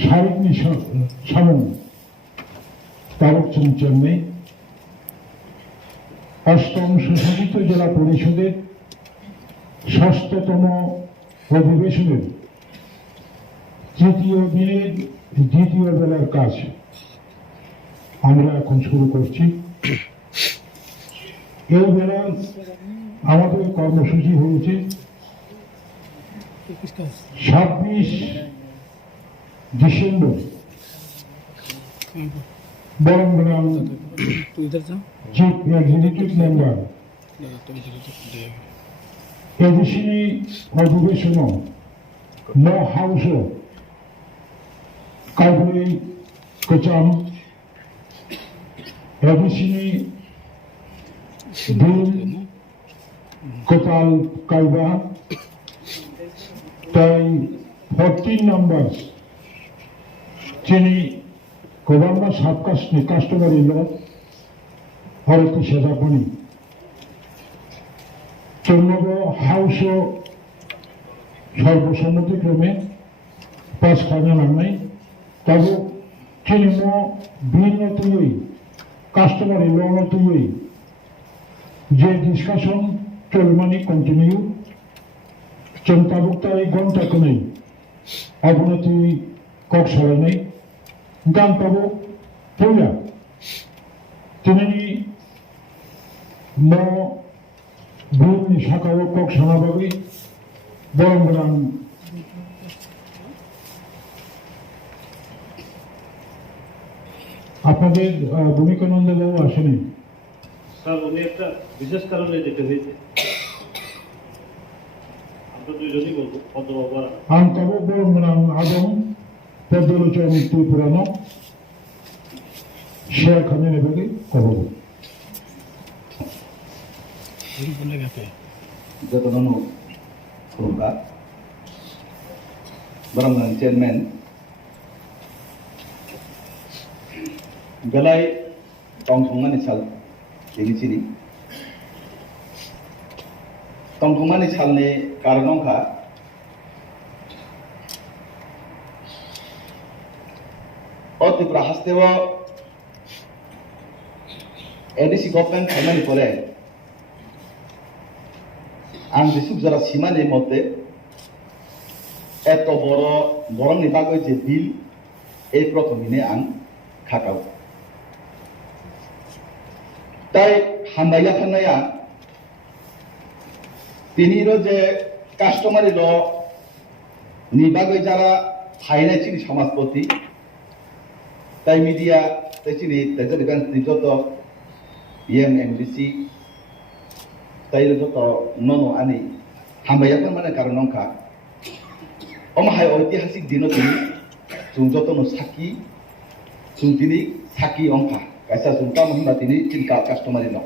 সারিকনি সামন তারকচন্দ চেন্নাই অষ্টম সুশাসিত জেলা পরিষদের ষষ্ঠতম অধিবেশনের তৃতীয় দিনের দ্বিতীয় বেলার কাজ আমরা এখন শুরু করছি। এই বেলার আমাদের কর্মসূচি হয়েছে 26 ডিসেম্বর বরংগ্রাম চিফ এক্সিকিউটিভ মেম্বার এডিসি অধিবেশন ন হাউস কাইবুই কোচাম এডিসি দিন কোতাল কাইবা তাই 14 numbers যিনি কোবাম্বা সাবকাশনি কাস্টমার ইল ভারতী সেজাপনি চন্নব হাউস সর্বসম্মতিক্রমে পাস খাওয়া নামনাই তবে তিনি ভিন্ন তুই কাস্টমার ইল তুই যে ডিসকাশন চলমানি কন্টিনিউ চন্তাবুক্তাই ঘন্টা কোনাই অবনতি কক সারানাই গান পাবো পয়লা তিনি ন ভূমি শাখাও কক সানাবাবি বরংগ্রাম আপনাদের ভূমিকানন্দ বাবু আসেনি স্যার উনি একটা বিশেষ কারণে যেতে হয়েছে আমরা দুইজনই বলবো পদ্মবাবু আন্তব বরংগ্রাম আদম পদ্মলোচন ত্রিপুরানো শেখ হামিদ এবারে কবল যতনু খুরুকা বরংগ্রাম চেয়ারম্যান বেলাই টংথংমানি সাল এগিছিনি টংথংमानि सालनि कारनंखा त्रिपुरा हास्तेव एडिसि गभर्नमेंट खामानि परे आं दिसुक जरा सीमानि मते एत बरंनि बागै जे बिल এই প্রথমে आं खाटाव তাই হামবাইয়া থানায়া তিনিরও যে কাস্টমারি ল নিবাগৈ যারা ফাইনাই চিনি সমাজপতি তাই মিডিয়া তাই চিনি তাই যত ইএম এমডিসি তাই যত নন আনি হামবাইয়াফोर মানে কারণ অংখা অমহায় ঐতিহাসিক দিন তিনি जों যতনো সাকি जों তিনি সাকি অংখা কাইসা जों তামহিমা তিনি চিনকা কাস্টমারি ল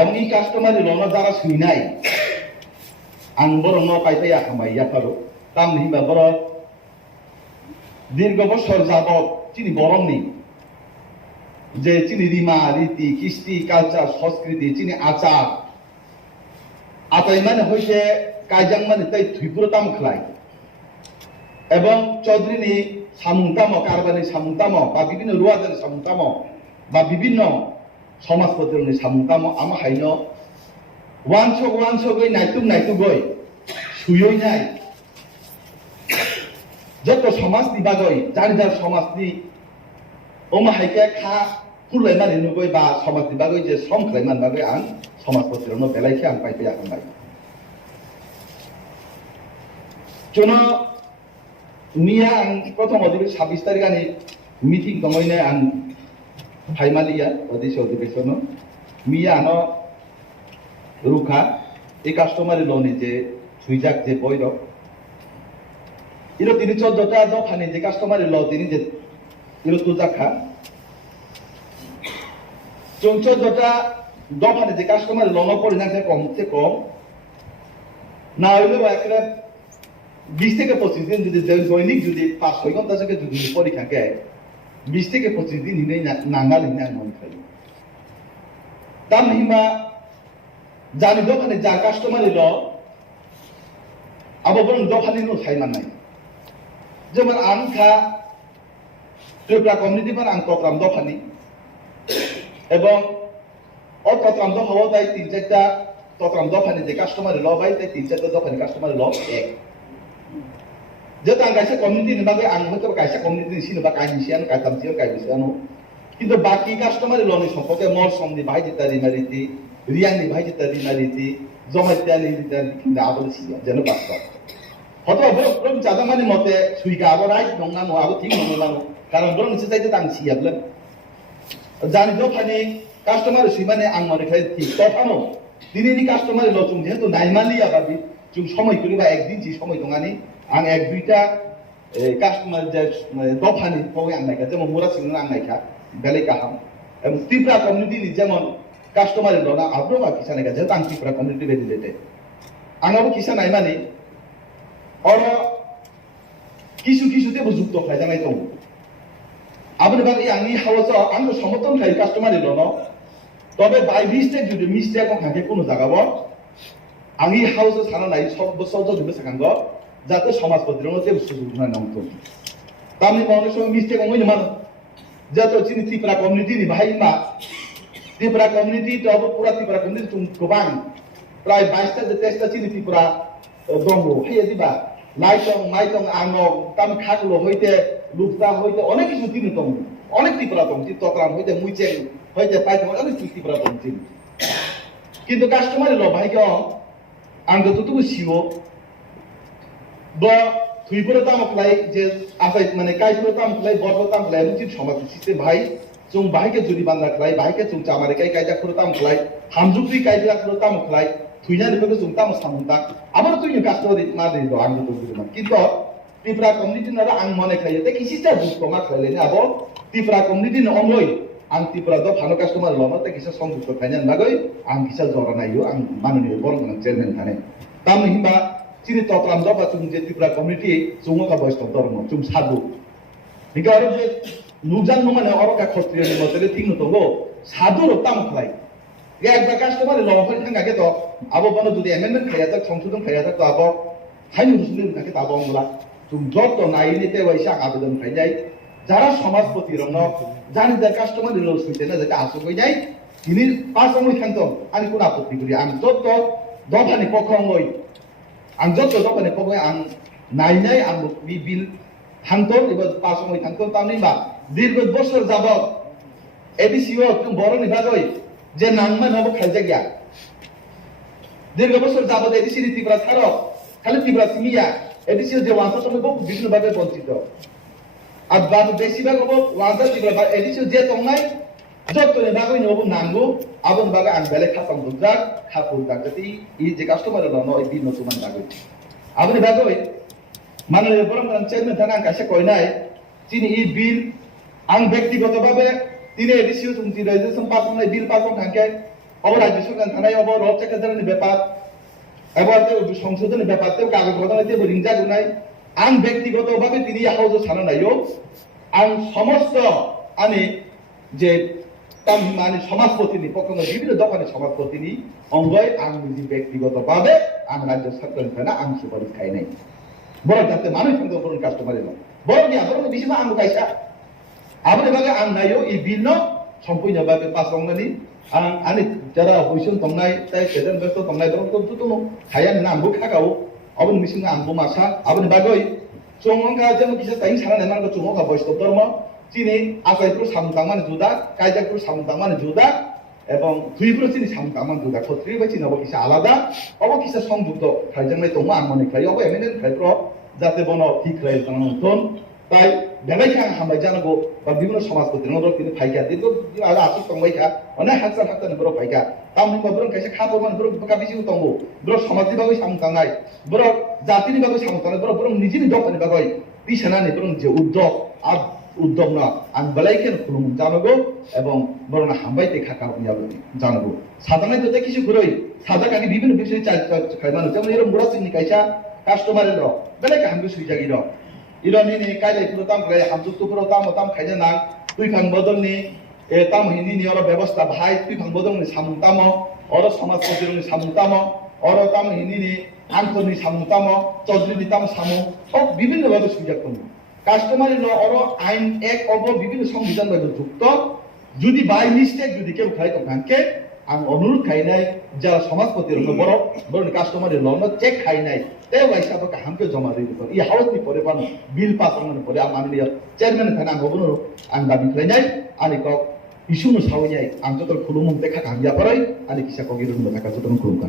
এবং এই কাস্টমারি ল যারা শুইনাই आं बर' न पाइपाया हामबाइयाफोरो तामहिमबा बर' दीर्घ बছর যাবত চিনি বরংনি যে চিনি রিমা রীতি কৃষ্টি কালচার সংস্কৃতি চিনি আচার আতাই মানে হইছে কাইজাং মানে তাই থুইপুরতাম খলাই এবং চৌধুরীনি সামুংতাম কারবানি সামুংতাম বা বিভিন্ন রুয়াজানি সামুংতাম বা বিভিন্ন সমাজপতিরনি সামুংতাম আমা হাইন ওয়ানসগৈ নাইতুগৈ সুয়ই নাই যত সমাজনি বাগৈ জানিদার সমাজনি অমাহাইকে খা ফুলাইমানি নুগৈ বা সমাজনি বাগৈ যে শ্রম খাইমান বাগৈ आं সমাজপতিরনো বেলাইকে आं पाइपाया हामबाय जोंनो मिया आं प्रथम अधिवेशन 26 तारिखानि मिटिं दङैनो आं फाइमालिया अधिवेशन मिया न रुखा এই কাস্টমারি লনি যে সুইজাক যে বইর ইরো তিনি 14টা দফানি যে কাস্টমারি ল তিনি যে ইরো তুজাখা 14টা দফানি যে কাস্টমারি ল পড়ি না কমতে কম না হইলেও একটা 20 থেকে 25 দিন যদি দৈনিক যদি 5-6 ঘন্টা থেকে যদি পরীক্ষাকে 20 থেকে 25 দিন হিনে নাঙ্গাল হিনে মনে খাই তামহিমা জানি দোকানে যা কাস্টমারি ল আবার বলুন দোকানে নো খাই মানাই যেমন আংখা ত্রিপুরা কমিউনিটি মান আং তত্রাম দফানি এবং ও তত্রাম দফা তাই 3-4টা তত্রাম দফানি যে কাস্টমার ল বাই তাই 3-4টা দফানি কাস্টমার ল এক যেহেতু আং কাইসা কমিউনিটি নিবাগে আং হয়তো কাইসা কমিউনিটি সিনবা কাইনিসিয়ান কাইতামসিয়ান কাইবিসানো কিন্তু বাকি কাস্টমার লনি সম্পর্কে মর সমনি ভাইজিতা রিমারিতি রিয়াংনি ভাইজিতা রিমারিতি জমাইতানি রিমারিতি কিন্তু আবল সিয়া যেন বাস্তা হয়তো বরং জাদামানি মতে সুইকা আবার রাইট নংনা নো আবার ঠিক নংনা কারণ বরং নিচে চাইতে তাং সিয়াবলে জানি দফানি কাস্টমার সুইমানে আং মনে খাই ঠিক তফানো দিনেনি কাস্টমার লচুং যেহেতু নাইমালি আবাবি চুং সময় করিবা একদিন যে সময় দঙানি আং 1-2টা কাস্টমার যে দফানি পগে আং নাইকা যেমন মোরা সিংহ আং নাইকা বেলে কাহাম এবং ত্রিপুরা কমিউনিটি যেমন কাস্টমার লনা আব্রো বা কিসা নাইকা যেহেতু আং ত্রিপুরা কমিউনিটি রিলেটে আঙাবো কিসা নাইমানি অর কিছু কিছুতে যুক্ত খাই জানাই দং আপনি বাকি আংনি হাওয়াজ আং সমর্থন খাই কাস্টমার লন তবে বাই মিস্টেক যদি মিস্টেক হাঁকে কোনো জায়গাব আংনি হাওয়াজ সারা নাই সব বছর যদি সাকাঙ্গ যাতে সমাজপতির মধ্যে সুযোগ নয় নামতো তামনি অনেক সময় মিস্টেক অমই মান যাতে চিনি ত্রিপুরা কমিউনিটি নি ভাই মা ত্রিপুরা কমিউনিটি তো পুরা ত্রিপুরা কমিউনিটি তুমি গোবাং প্রায় 22টা 23টা চিনি ত্রিপুরা দঙ্গ হাইয়া দিবা লাইটং মাইটং আনং তাম খাকলো হইতে লুকতা হইতে অনেক কিছু তিনি তং অনেক ত্রিপুরা তং তত্রাম হইতে মুইচেং হইতে পাইতে অনেক ত্রিপুরা তং চিনি কিন্তু কাস্টমার ল ভাই গ আং যতটুকু সিও ব থুইপুরা তামকলাই যে আফাই মানে কাইপুরা তামকলাই বড় তামকলাই মুচিত সমাজ সিস্টেম ভাই जों बाहायके जुरि बान्दा खलाय बाहायके जों चामारे काय कायदा खुरो ताम खलाय हामजुक्रि कायदा खुरो ताम खलाय थुइना निफोरखौ जों ताम सामुंता आबार तुइनो कास्टमार मा दे दो आं तो बुजिमा किन्तु ত্রিপুরা কমিউনিটি নারা আং মনে খাইয়ে তে কিসিটা বুঝতো মা খাইলে আবো ত্রিপুরা কমিউনিটি ন অমলই আং ত্রিপুরা দ ফানো কাস্টমার লম তে কিসা সংযুক্ত খাইনান লাগই আং কিসা জরা নাইयो আং মাননীয় বরং চেয়ারম্যান थाने ताम हिमबा चिनि तत्राम द बा जों जे ত্রিপুরা कमिउनिटी जोंङो का बयस दरम जों सादु बिगारो जे নুজান মানে অরকা ক্ষত্রিয় মতলে ঠিক নতো সাধুর তাম খাই একবার কাস্টমার লফারি থাঙ্গাকে তো আবো বন যদি এমেন্ডমেন্ট খাইয়া থাক সংশোধন খাইয়া থাক তো আবো হাইনি রুসুলিন নাকি তাবো আমলা তুমি যত নাইনিতে ওইসা আবেদন খাই যাই যারা সমাজপতি রং জানি যে কাস্টমার লো সুইতে না যেটা আসো কই যাই তিনি পাঁচ সময় খান্ত আমি কোন আপত্তি করি আমি যত দফানি পক্ষই আং যত দফানি পক্ষ আং নাই আং বিল হান্তন এবার পাঁচ সময় থাকতো তামনি বা দীর্ঘ বছর যাবত এডিসিও বড় নিভাগই যে নাংমান হব খাইজা গিয়া দীর্ঘ বছর যাবত এডিসি ত্রিপুরা ছাড়ো খালি ত্রিপুরা সিমিয়া এডিসিও যে ওয়ান্সা তুমি বহু বিভিন্নভাবে বঞ্চিত আর বাদ বেশিরভাগ হব ওয়ান্সা ত্রিপুরা এডিসিও যে তংনাই যত নিভাগই নব নাঙ্গু আবন বাগে আন বেলে খাতাম দুজাক খাপুর দাগতি ই যে কাস্টমার লন এই দিন নতুন দাগই আবনি বাগই মাননীয় বরং চেয়ারম্যান থানা আং কাছে কই নাই তিনি এই বিল আং ব্যক্তিগতভাবে তিনি এডিসিও তুমি রেজিস্ট্রেশন পাস নাই বিল পাস থাকে অব রাজ্য সরকার থানায় অব রব চেকাদারের ব্যাপার এবার সংশোধনের ব্যাপার তেও কাগজ বদলাইতে রিংজা গুনাই আং ব্যক্তিগতভাবে তিনি হাউজ ছাড়া নাইও আং সমস্ত আমি যে তাম মানে সমাজপতিনি পক্ষে বিভিন্ন দফানি সমাজপতিনি অঙ্গয় আং নিজে ব্যক্তিগতভাবে আং রাজ্য সরকার থানা আং সুপারিশ খাই নাই বড় যাতে মানুষ কিন্তু বড় কাস্টমার এলো বড় দিয়া বড় বেশি মা আং কাইসা আবার এবারে আং নাইও এই বিল সম্পূর্ণ ভাবে পাস রংনানি আং আনি যারা হইসন তংনাই তাই সেজন ব্যস্ত তংনাই বরং তো তো হায়ান না আংবো খাগাও আবন মিসিং আংবো মাসা আবন বাগই চংঙ্কা যেমন কিসা তাই সারা নেমান চংঙ্কা বয়স ধর্ম চিনি আসাইপুর সামতাংমান জুদা কাইজাপুর সামতাংমান জুদা এবং দুইপুর চিনি সামতাংমান জুদা ক্ষত্রিয় বা চিনি অব কিসা আলাদা অব কিসা সংযুক্ত খাইজাংনাই তংমা আং মনে খাই অব এমএনএন খাইপ্র যাতে বন ঠিক খাই তন তাই বেবাইকে আং হামবাই জানাগো বা বিভিন্ন সমাজপতি নগর কিন্তু ফাইকা দীর্ঘ আর আসুক তংবাইকা অনেক হাজার হাজার বড় ফাইকা তামনি বরং কাইসা খাপরমান বড় বকা বেশি তংবো বড় সমাজনি বাগৈ সামতাংনাই বড় জাতিনি বাগৈ সামতাংনাই বড় নিজেনি দফানি বাগৈ পিছানানি বরং যে উদ্যোগ আর উদ্যোগ না আং বেলাইকেন খুলুম জানাগো এবং বড় না হামবাইতে খাকা জানাগো সাধারণ তো কিছু ঘুরই সাদা কাকি বিভিন্ন বিষয় খাই মানুষ যেমন এরকম মুরা সিংনি কাইসা কাস্টমারের বেলাইকে হামবে সুই জাগি ইরানি নি কাইলে পুরো তাম করে হামজুক তো পুরো তাম খাইজা না তুই ফাং বদলনি এ তাম হিনি নি ওরা ব্যবস্থা ভাই তুই ফাং বদলনি সামু তাম ওর সমাজ প্রতিরনি সামু তাম ওর তাম হিনি নি আন্তনি সামু তাম চৌধুরী তাম সামু সব বিভিন্ন ভাবে সুযোগ করব কাস্টমারি ল অর আইন এক অব বিভিন্ন সংবিধান বাই যুক্ত যদি বাই মিস্টেক যদি কেউ খাই তখনকে আং অনুরোধ খাইনাই যারা সমাজপতি রকম বড় বড় কাস্টমারি ল ন চেক খাইনাই তে ওয়াইসা তো হামকে জমা দিই দিত ই হাউস নি পরে পানো বিল পাস হওয়ার পরে আম মাননীয় চেয়ারম্যান থানা আং হবনো আং দাবি খাইনাই আনি কক ইস্যুনো সাউኛই আং যত খুলুমুং দেখা কামিয়া পরাই আনি কিসা কগিরুন থাকা যত খুলুমকা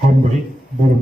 হামবাই বরং